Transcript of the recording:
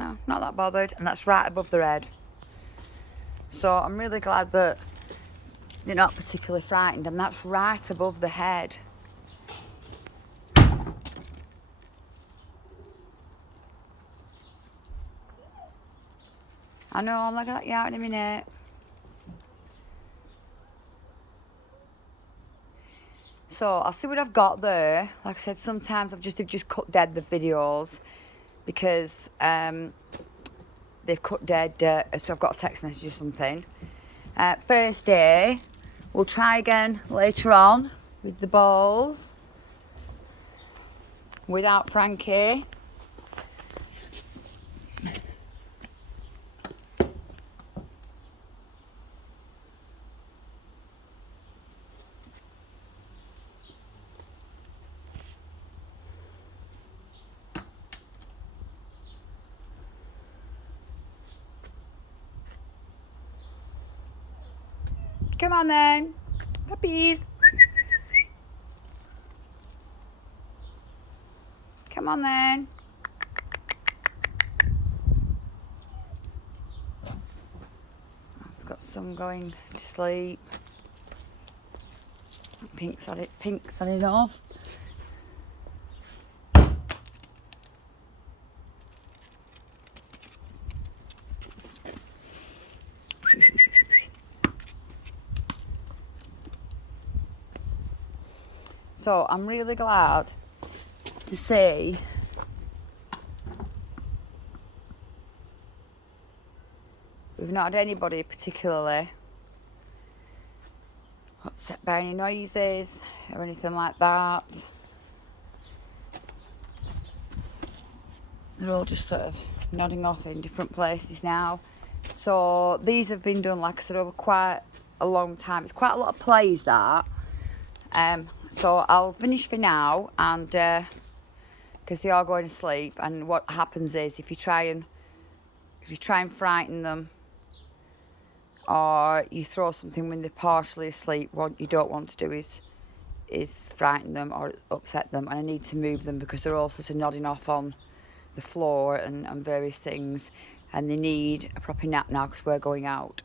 No, not that bothered. And that's right above their head. So I'm really glad that they're not particularly frightened, and that's right above the head. I know, I'm looking at you out in a minute. So I'll see what I've got there. Like I said, sometimes they've just cut dead the videos because they've cut dead. So I've got a text message or something. First day, we'll try again later on with the balls without Frankie. Come on then, puppies. Come on then. I've got some going to sleep. Pink's had it off. So I'm really glad to see we've not had anybody particularly upset by any noises or anything like that. They're all just sort of nodding off in different places now. So these have been done, like I said, over quite a long time. It's quite a lot of plays, that. So I'll finish for now, and because they are going to sleep. And what happens is if you try and frighten them, or you throw something when they're partially asleep, what you don't want to do is frighten them or upset them. And I need to move them because they're all sort of nodding off on the floor and various things, and they need a proper nap now because we're going out.